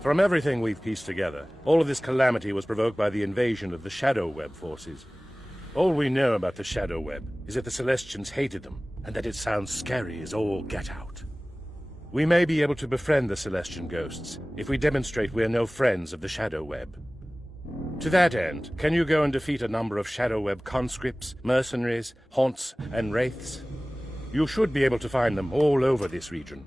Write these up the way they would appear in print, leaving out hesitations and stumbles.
From everything we've pieced together, all of this calamity was provoked by the invasion of the Shadow Web forces. All we know about the Shadow Web is that the Celestians hated them, and that it sounds scary as all get out. We may be able to befriend the Celestian ghosts if we demonstrate we're no friends of the Shadow Web. To that end, can you go and defeat a number of Shadow Web conscripts, mercenaries, haunts, and wraiths? You should be able to find them all over this region.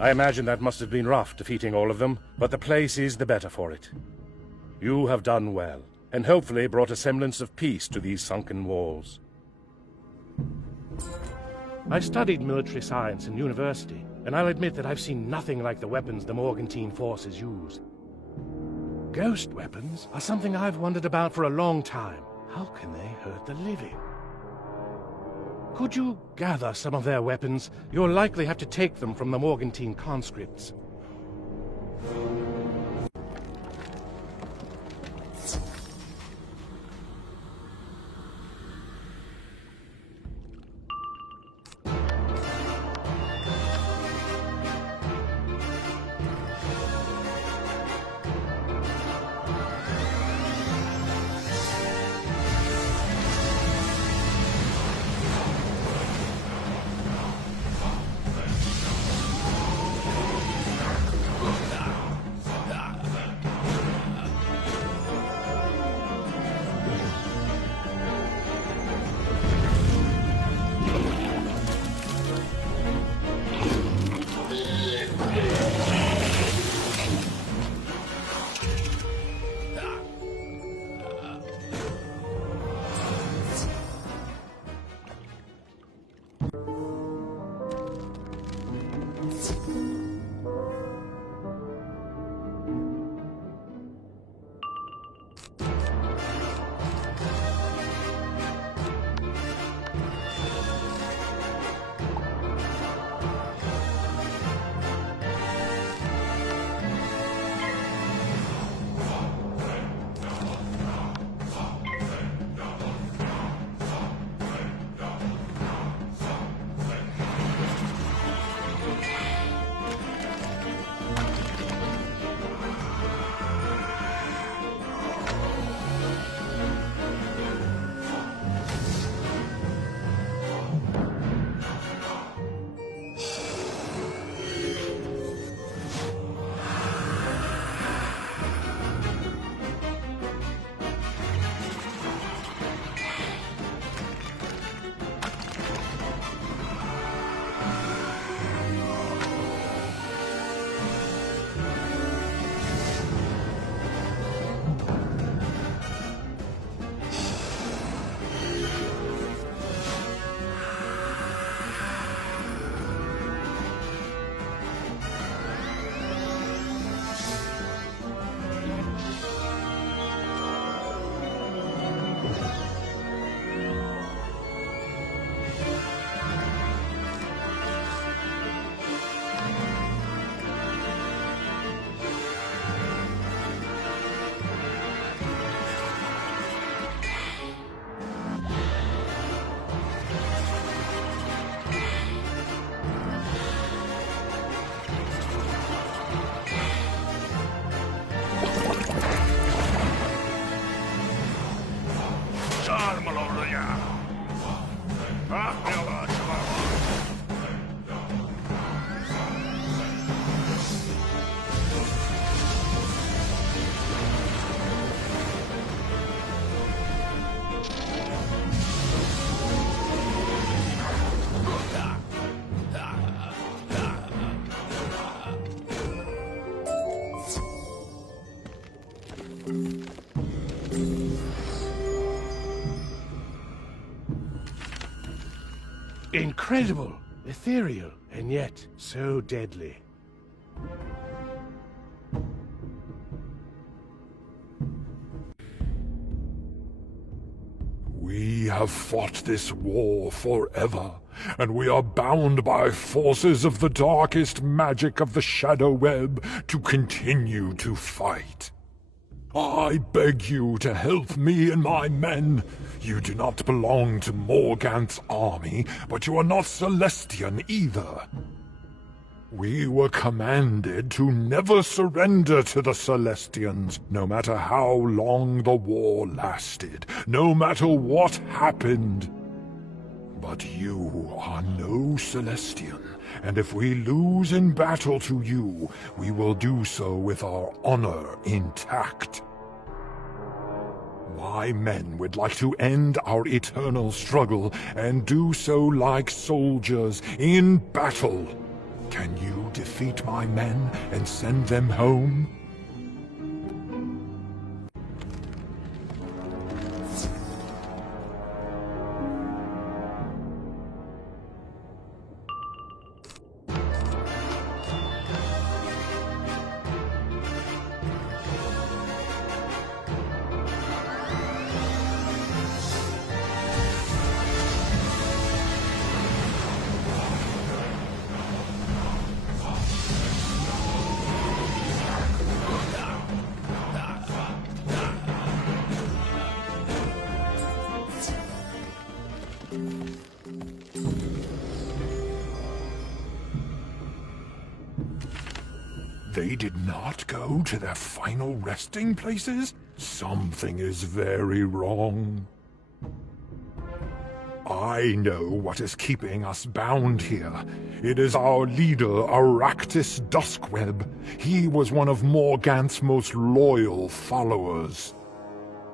I imagine that must have been rough defeating all of them, but the place is the better for it. You have done well, and hopefully brought a semblance of peace to these sunken walls. I studied military science in university, and I'll admit that I've seen nothing like the weapons the Morgantine forces use. Ghost weapons are something I've wondered about for a long time. How can they hurt the living? Could you gather some of their weapons? You'll likely have to take them from the Morgantine conscripts. Incredible, ethereal, and yet so deadly. We have fought this war forever, and we are bound by forces of the darkest magic of the Shadow Web to continue to fight. I beg you to help me and my men. You do not belong to Morganth's army, but you are not Celestian either. We were commanded to never surrender to the Celestians, no matter how long the war lasted, no matter what happened. But you are no Celestian, and if we lose in battle to you, we will do so with our honor intact. My men would like to end our eternal struggle and do so like soldiers in battle. Can you defeat my men and send them home? They did not go to their final resting places? Something is very wrong. I know what is keeping us bound here. It is our leader, Aractus Duskweb. He was one of Morganth's most loyal followers.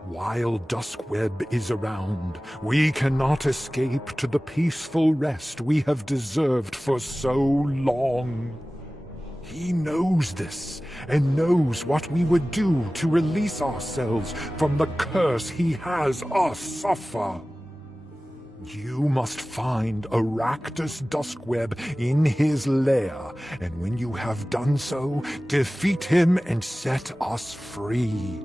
While Duskweb is around, we cannot escape to the peaceful rest we have deserved for so long. He knows this, and knows what we would do to release ourselves from the curse he has us suffer. You must find Aractus Duskweb in his lair, and when you have done so, defeat him and set us free.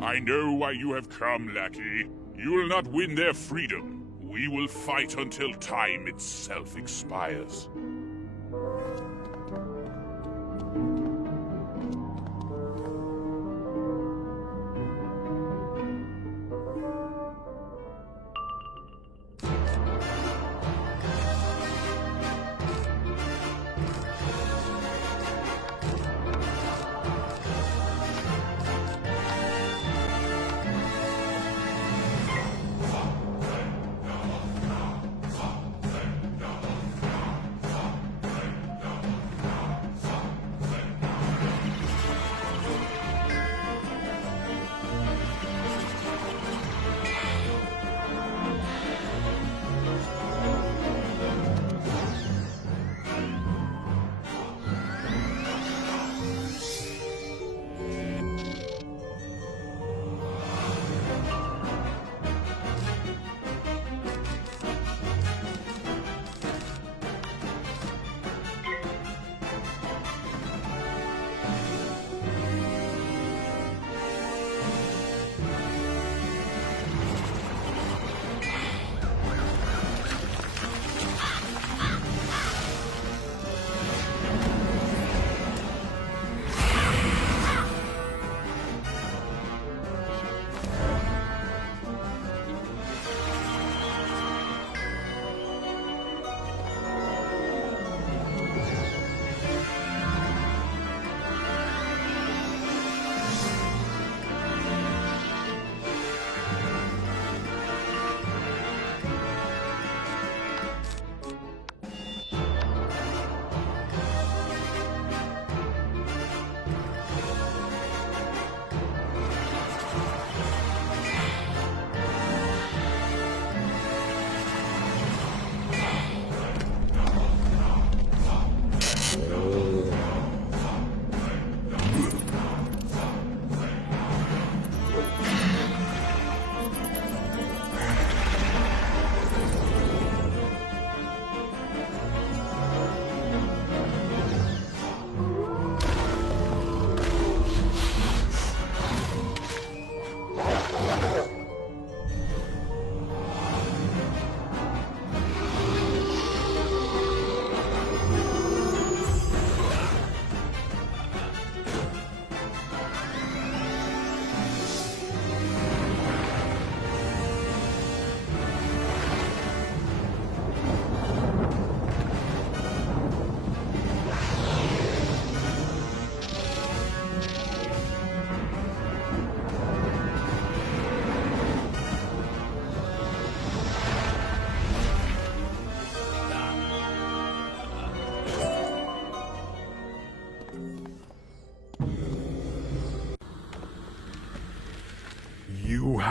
I know why you have come, lackey. You will not win their freedom. We will fight until time itself expires.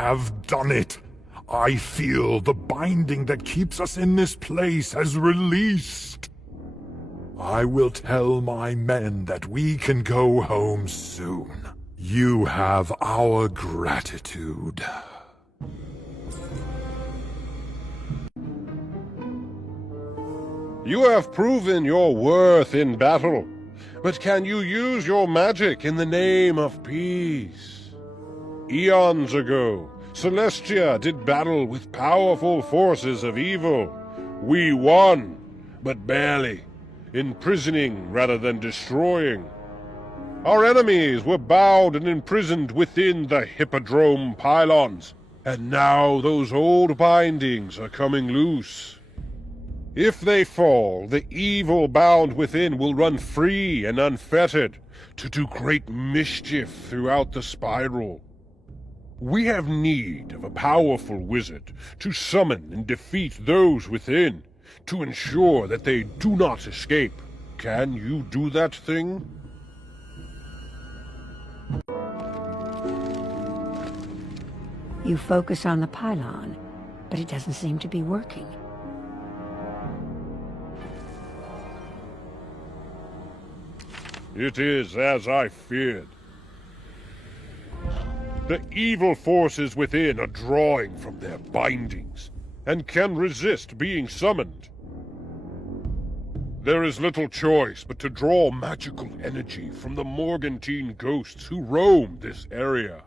have done it. I feel the binding that keeps us in this place has released. I will tell my men that we can go home soon. You have our gratitude. You have proven your worth in battle, but can you use your magic in the name of peace? Eons ago, Celestia did battle with powerful forces of evil. We won, but barely, imprisoning rather than destroying. Our enemies were bound and imprisoned within the Hippodrome pylons, and now those old bindings are coming loose. If they fall, the evil bound within will run free and unfettered to do great mischief throughout the spiral. We have need of a powerful wizard to summon and defeat those within, to ensure that they do not escape. Can you do that thing? You focus on the pylon, but it doesn't seem to be working. It is as I feared. The evil forces within are drawing from their bindings, and can resist being summoned. There is little choice but to draw magical energy from the Morgantine ghosts who roam this area.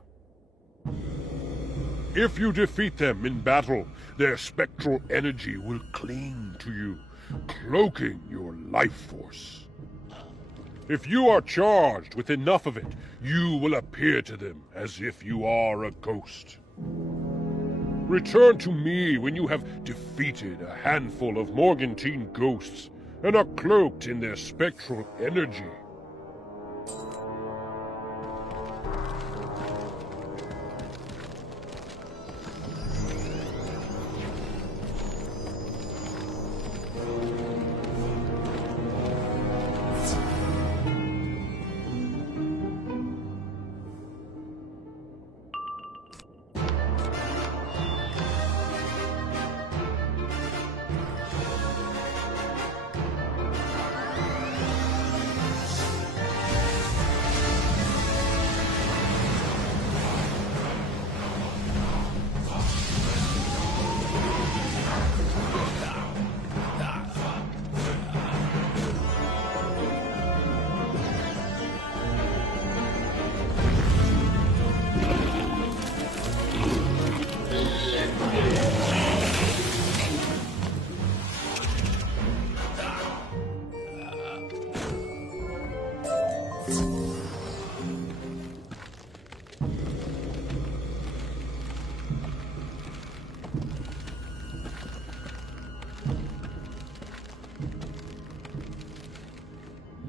If you defeat them in battle, their spectral energy will cling to you, cloaking your life force. If you are charged with enough of it, you will appear to them as if you are a ghost. Return to me when you have defeated a handful of Morgantine ghosts and are cloaked in their spectral energy.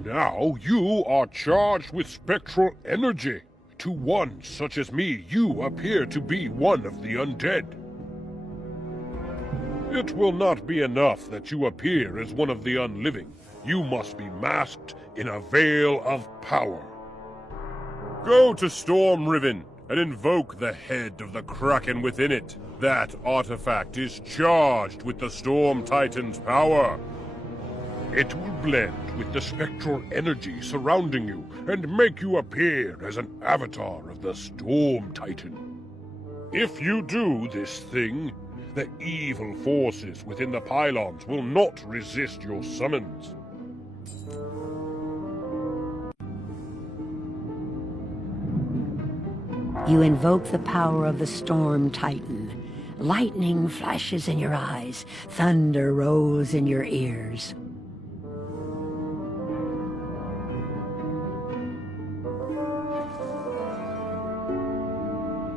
Now you are charged with spectral energy. To one such as me, you appear to be one of the undead. It will not be enough that you appear as one of the unliving. You must be masked in a veil of power. Go to Storm Riven and invoke the head of the Kraken within it. That artifact is charged with the Storm Titan's power. It will blend with the spectral energy surrounding you and make you appear as an avatar of the Storm Titan. If you do this thing, the evil forces within the pylons will not resist your summons. You invoke the power of the Storm Titan. Lightning flashes in your eyes. Thunder rolls in your ears.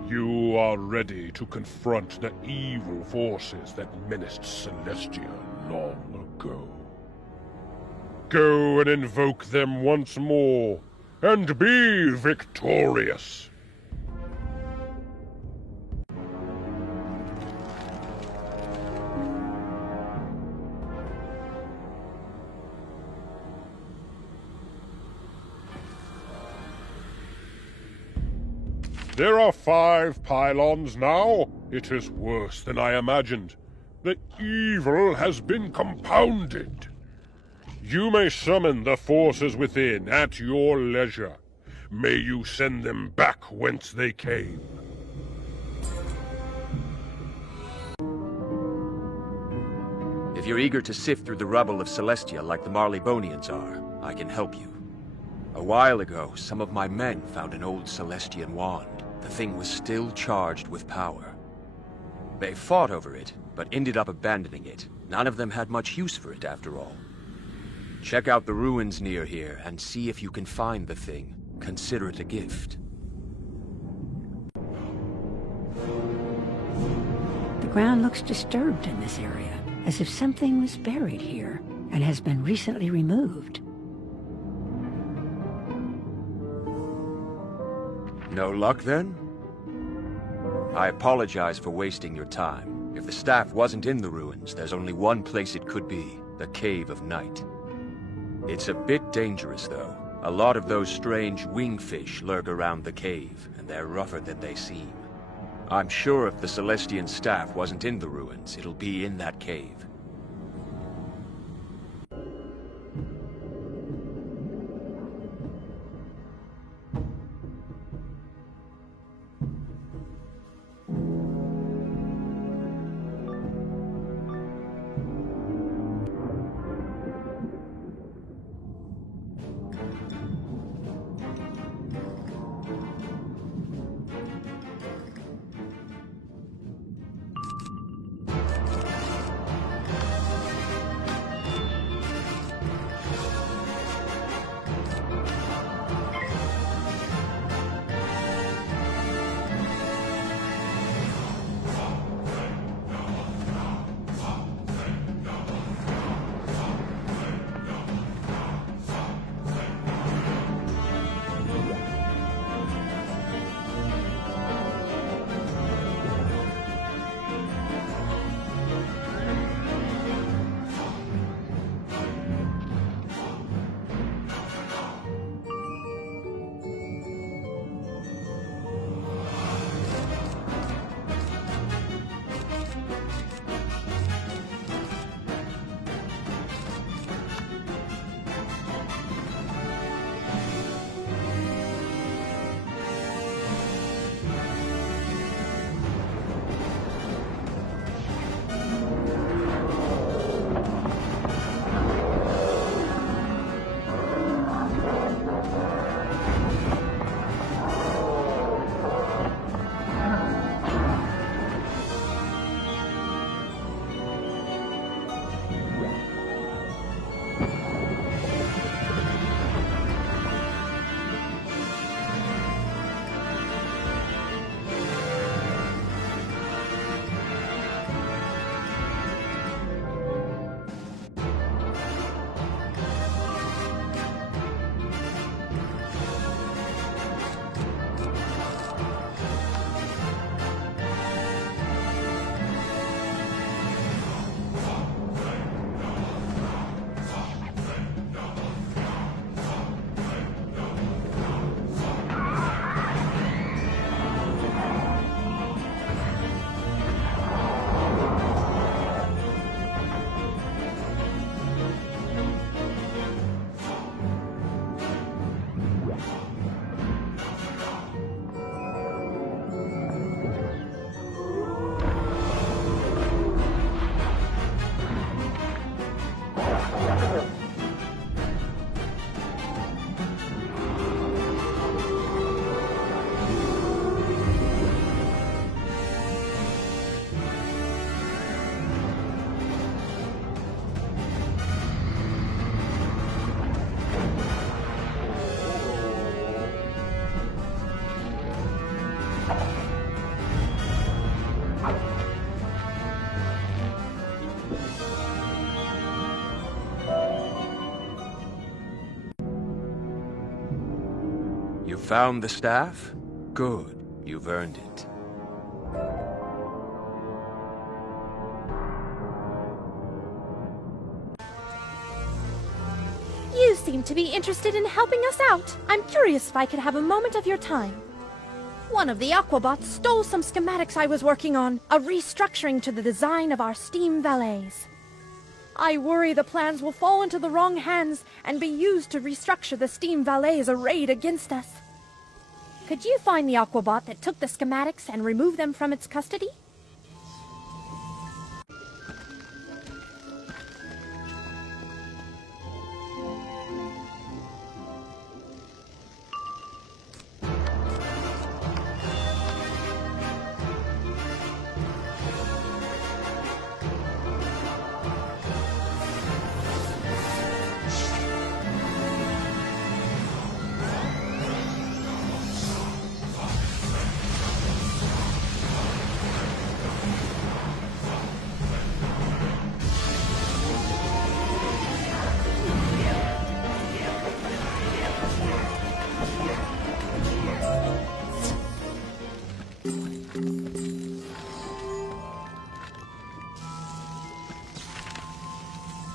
You are ready to confront the evil forces that menaced Celestia long ago. Go and invoke them once more, and be victorious! There are 5 pylons now. It is worse than I imagined. The evil has been compounded. You may summon the forces within at your leisure. May you send them back whence they came. If you're eager to sift through the rubble of Celestia like the Marleybonians are, I can help you. A while ago, some of my men found an old Celestian wand. The thing was still charged with power. They fought over it, but ended up abandoning it. None of them had much use for it after all. Check out the ruins near here and see if you can find the thing. Consider it a gift. The ground looks disturbed in this area, as if something was buried here and has been recently removed. No luck then? I apologize for wasting your time. If the staff wasn't in the ruins, there's only one place it could be, the Cave of Night. It's a bit dangerous, though. A lot of those strange wingfish lurk around the cave, and they're rougher than they seem. I'm sure if the Celestian staff wasn't in the ruins, it'll be in that cave. You found the staff? Good. You've earned it. You seem to be interested in helping us out. I'm curious if I could have a moment of your time. One of the Aquabots stole some schematics I was working on, a restructuring to the design of our steam valets. I worry the plans will fall into the wrong hands and be used to restructure the steam valets arrayed against us. Could you find the Aquabot that took the schematics and remove them from its custody?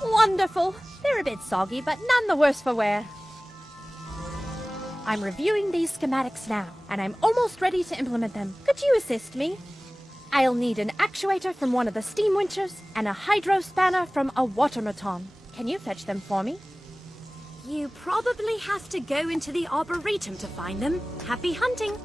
Wonderful. They're a bit soggy, but none the worse for wear. I'm reviewing these schematics now, and I'm almost ready to implement them. Could you assist me? I'll need an actuator from one of the steam winches and a hydro spanner from a watermaton. Can you fetch them for me? You probably have to go into the Arboretum to find them. Happy hunting!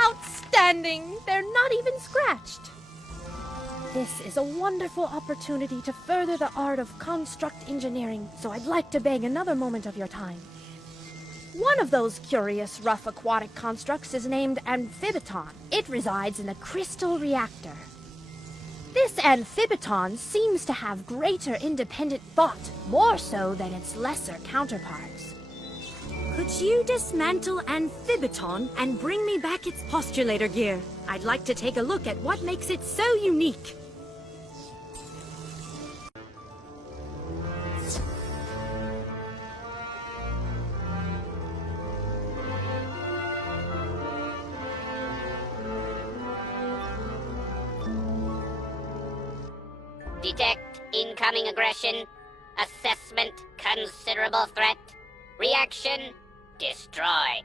Outstanding! They're not even scratched. This is a wonderful opportunity to further the art of construct engineering, so I'd like to beg another moment of your time. One of those curious rough aquatic constructs is named Amphibiton. It resides in the crystal reactor. This Amphibiton seems to have greater independent thought, more so than its lesser counterparts. Could you dismantle Amphibiton and bring me back its postulator gear? I'd like to take a look at what makes it so unique. Detect incoming aggression. Assessment considerable threat. Reaction destroy.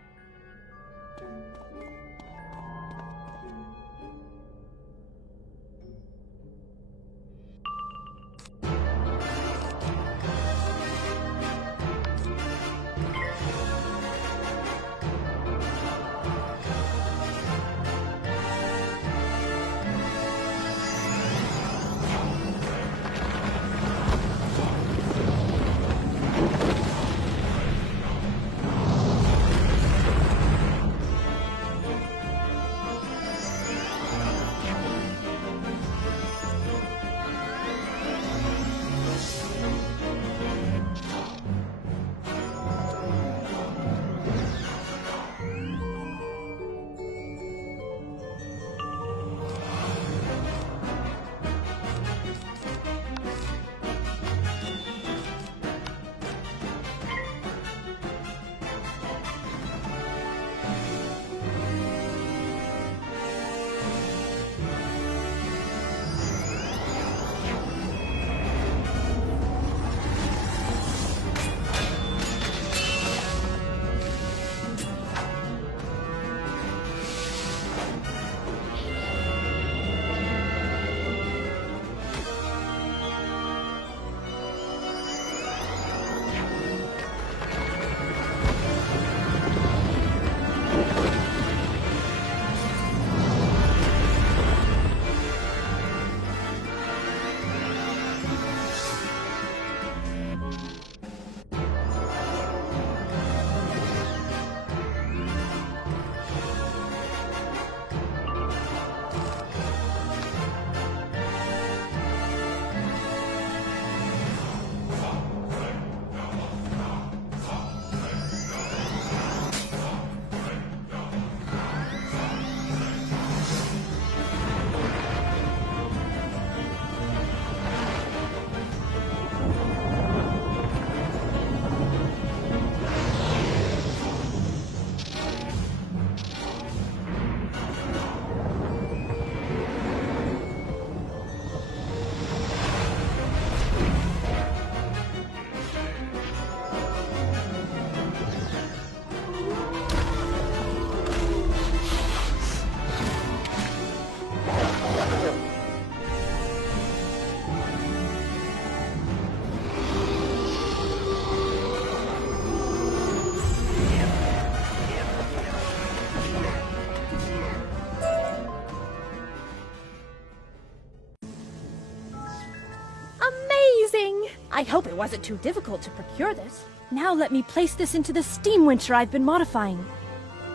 I hope it wasn't too difficult to procure this. Now let me place this into the steam wincher I've been modifying.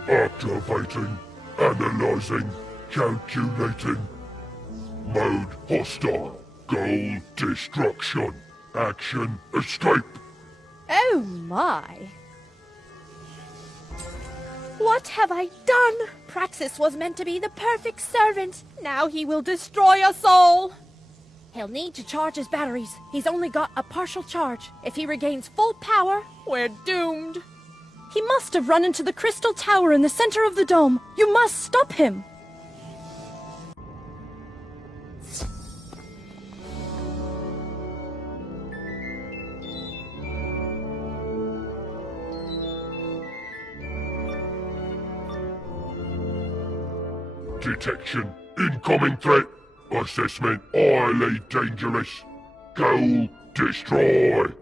Activating, analyzing, calculating. Mode hostile. Goal destruction. Action escape. Oh my. What have I done? Praxis was meant to be the perfect servant. Now he will destroy us all. He'll need to charge his batteries. He's only got a partial charge. If he regains full power, we're doomed. He must have run into the crystal tower in the center of the dome. You must stop him. Detection. Incoming threat. Assessment highly dangerous. Goal destroy.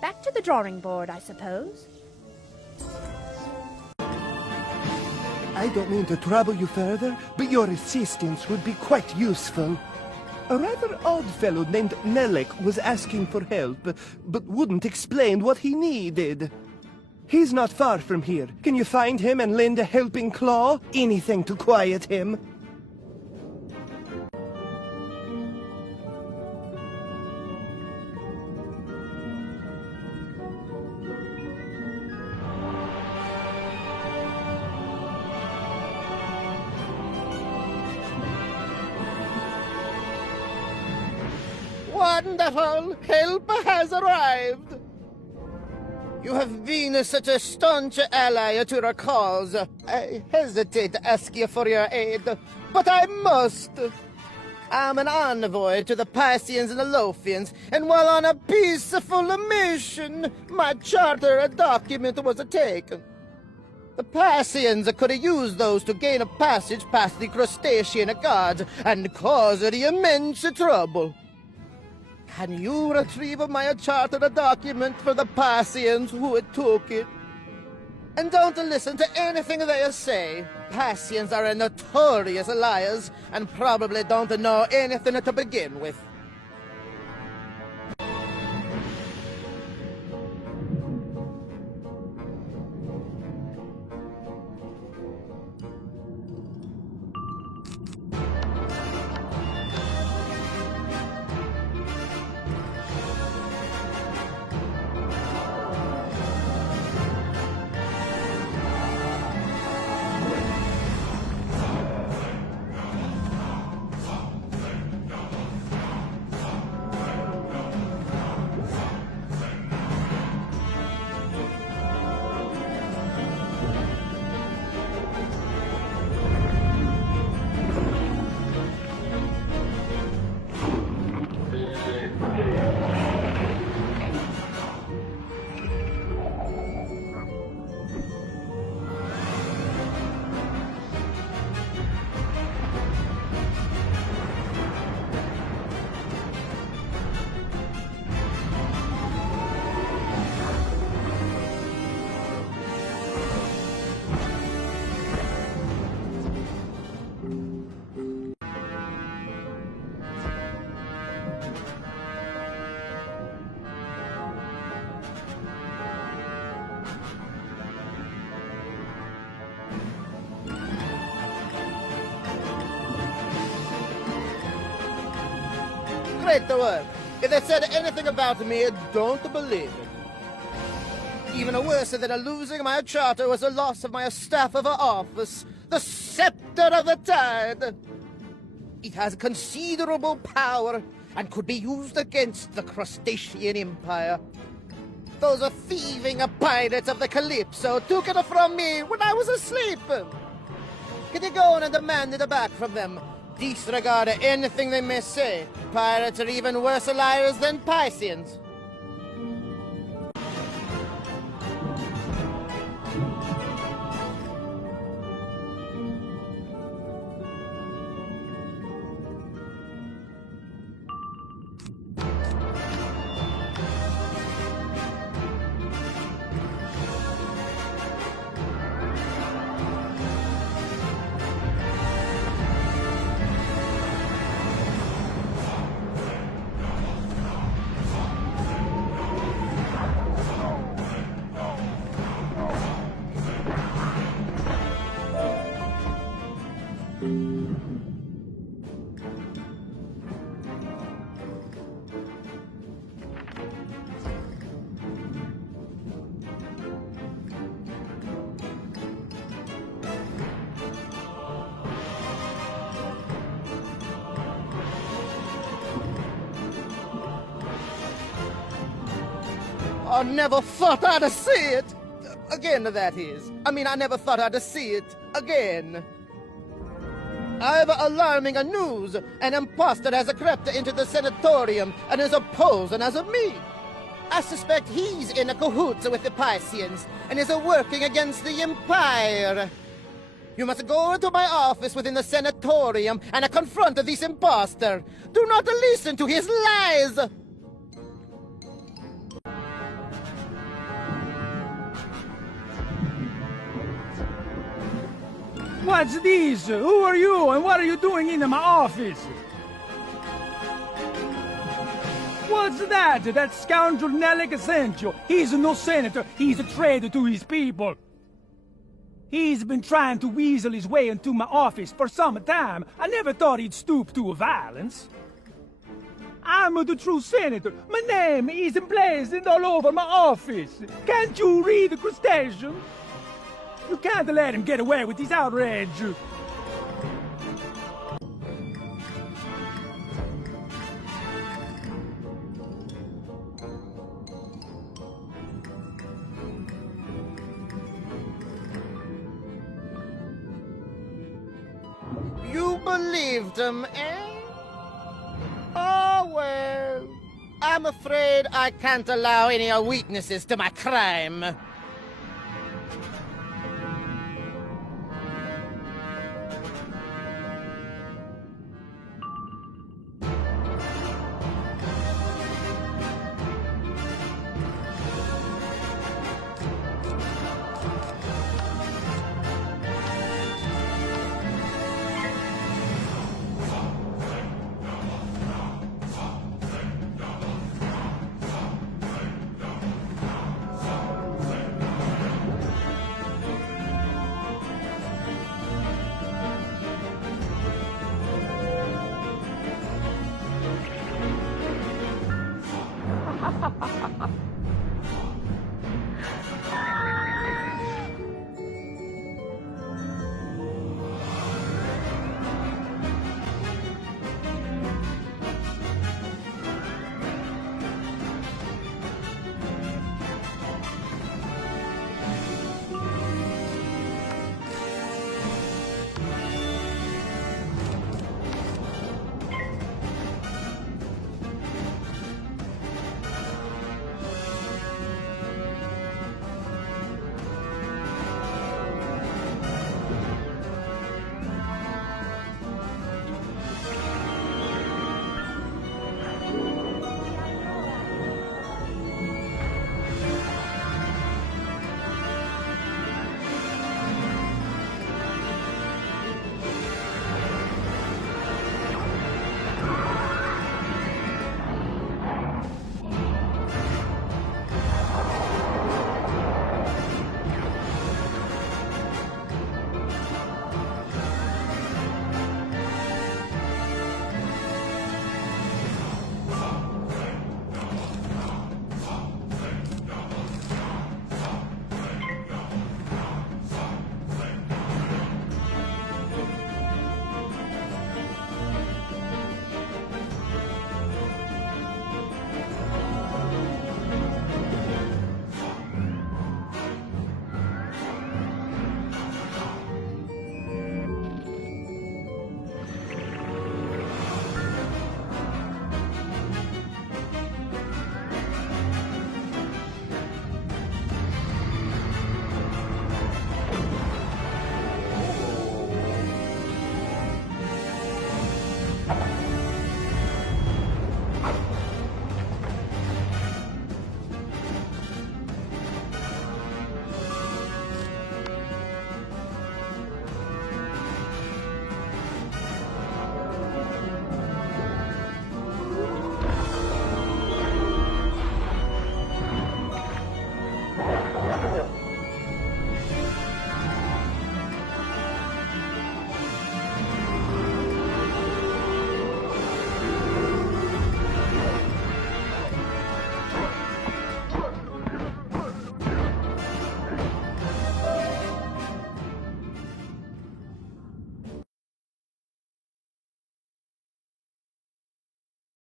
Back to the drawing board, I suppose. I don't mean to trouble you further, but your assistance would be quite useful. A rather odd fellow named Nelek was asking for help, but wouldn't explain what he needed. He's not far from here. Can you find him and lend a helping claw? Anything to quiet him. Wonderful! Help has arrived! You have been such a staunch ally to our cause. I hesitate to ask you for your aid, but I must. I'm an envoy to the Passians and the Lothians, and while on a peaceful mission, my charter document was taken. The Passians could have used those to gain a passage past the crustacean guards and cause the immense trouble. Can you retrieve my charter document for the Passians who took it? And don't listen to anything they say. Passians are notorious liars and probably don't know anything to begin with. straight to work. If they said anything about me, don't believe it. Even worse than losing my charter was the loss of my staff of office, the scepter of the tide. It has considerable power and could be used against the Crustacean Empire. Those thieving pirates of the Calypso took it from me when I was asleep. Can you go and demand it back from them? Disregard anything they may say. Pirates are even worse liars than Pisceans. I never thought I'd see it. Again, that is. I never thought I'd see it again. I've alarming news. An imposter has crept into the sanatorium and is posing as me. I suspect he's in cahoots with the Pisceans and is working against the Empire. You must go into my office within the sanatorium and confront this imposter. Do not listen to his lies. What's this? Who are you and what are you doing in my office? What's that? That scoundrel Nellic sent you. He's no senator. He's a traitor to his people. He's been trying to weasel his way into my office for some time. I never thought he'd stoop to violence. I'm the true senator. My name is emblazoned all over my office. Can't you read the crustacean? You can't let him get away with his outrage. You believed him, eh? Oh, well. I'm afraid I can't allow any weaknesses to my crime.